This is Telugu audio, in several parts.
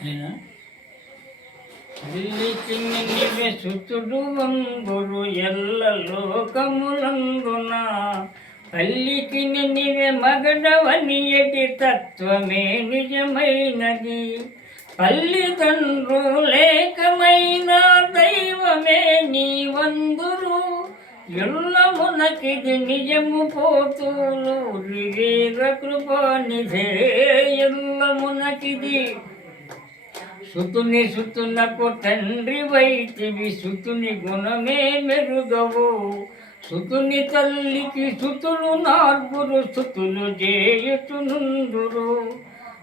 నేనా తల్లికి నివే సుతుడు వందురు ఎల్ల లోకములందున తల్లికి నివే మగడవని ఎటి తత్వమే నిజమైనది తల్లిదండ్రులేకమైన దైవమే నీ వందురు ఎల్లమునకిది నిజము పోతులు వివేక కృపానిధే ఎల్లమునకిది సుతుని సుతునకు తండ్రి వైతివి సుతుని గుణమే మెరుగవు సుతుని తల్లికి సుతులు నార్గురు సుతులు చేయుచునుందురు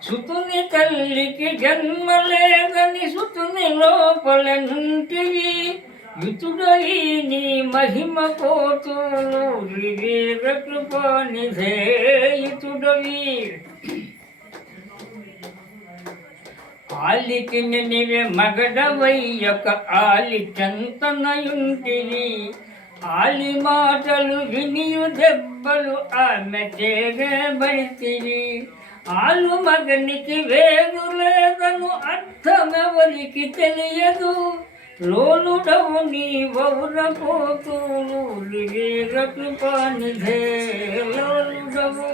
సుతుని తల్లికి జన్మ లేదని సుతుని లోపల నుంటివి యుతుడై నీ మహిమ పోతులు వివేక కృపానిధే యుతుడవి ఆలికి నివే మగడవయ్యక ఆలి చెంతనయుంటివి ఆలి మాటలు వినియు దెబ్బలు ఆమె చేగబడితివి ఆలు మగనికి వేగు లేదను అర్థమెవరికి తెలియదు లోలుడవు నీ వౌర పోతులు వివేక కృపానిధే లోలుడవు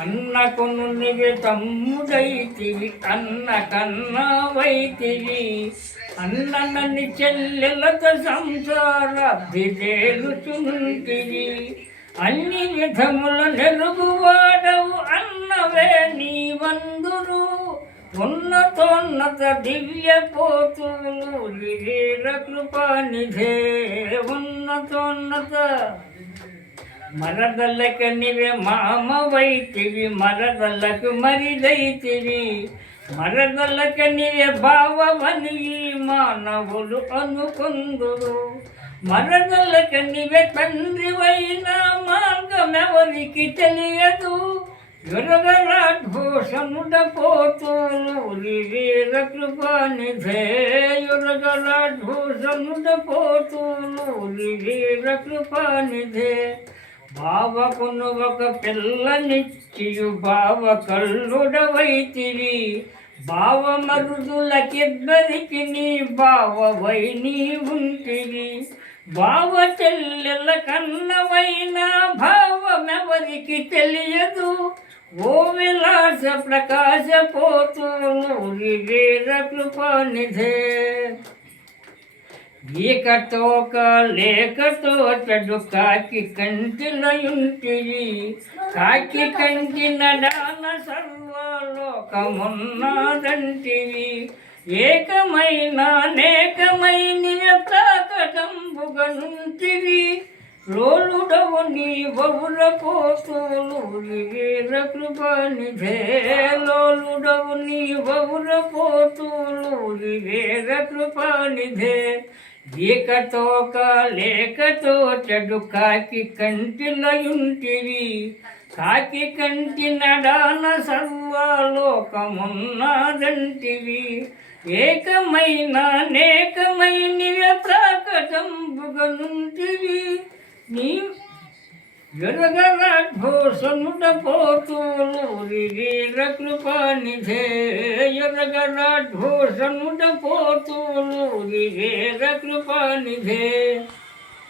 అన్నకును నివే తమ్ముడైతివి అన్న కన్నా వైతివి అన్నని చెల్లెలతో సంసారాభిదేలుచుంటివి అన్ని విధముల నెరుగువాడవు అన్నవే నీ వందురు ఉన్నతోన్నత దివ్య పోతులు వివేక కృపానిధే ఉన్నతోన్నత మరదలకు నివే మామవైతివి మరదలకు మరిదైతివి మరదలకు నివే భావవని మానవులు అనుకుందురు మరదలకు నివే తండ్రివైన మార్గమెవరికి తెలియదు యురగలాఢోషముడ పోతులు వివేక కృపానిధే యురగలాఢోషముడ పోతులు వివేక కృపానిధే బావకును ఒక పిల్లనిచ్చియు బావ కల్లుడవైతివి బావ మరుదులకిద్దరికి నీ బావవై నీ ఉంటివి బావ చెల్లెల కన్నవైన భావమెవరికి తెలియదు ఓ విలాస ప్రకాశ పోతులు వివేక కృపానిధే ఈకతోక లేకతో చెడు కాకి కంటిలయుంటివి కాకి కంటి నడాన సర్వలోకమున్నదంటివి ఏకమైన అనేకమైన తాకటంబుగనుంటివి లోలుడవు నీ వౌర పోతులు వివేక కృపానిధే లోలుడవు నీ వౌర పోతులు వివేక కృపానిధే ఈకతోక లేకతో చెడు కాకి కంటిలయుంటివి కాకి కంటి నడాన సర్వలోకమున్నదంటివి ఏకమైన అనేకమైన ప్రాకటంబుగనుంటివి నీ ఎరగరాఢోషముడ పోతులు వివేక కృపానిధే ఎరగరాఢోషముడ పోతులు వివేక కృపానిధే